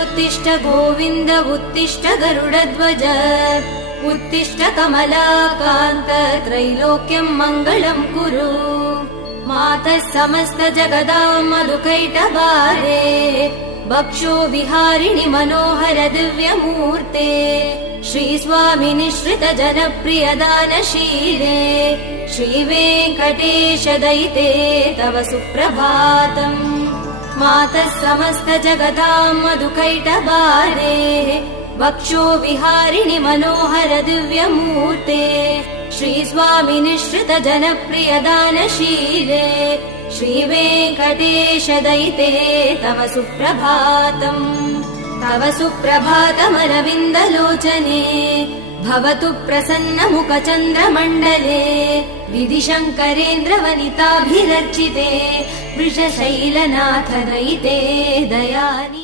उत्तिष्ठ गोविन्द उत्तिष्ठ गरुडध्वज उत्तिष्ठ कमलाकान्त त्रैलोक्यं मङ्गलं कुरु मातः समस्त जगदां मधुकैटभारे भक्षो विहारिणि मनोहर दिव्यमूर्ते श्रीस्वामि निःश्रित जनप्रिय दानशीले श्रीवेङ्कटेश दयिते तव सुप्रभातम् मातः समस्त जगदां मधुकैटभारे भक्षो विहारिणि मनोहर दिव्यमूर्ते श्रीस्वामि निःश्रित जनप्रिय दानशीले श्रीवेङ्कटेश दयिते तव सुप्रभातम् तव सुप्रभातमरविन्दलोचने भवतु प्रसन्न मुखचन्द्रमण्डले विधिशङ्करेन्द्र वनिताभिरर्चिते वृषशैलनाथ दयिते दयानि।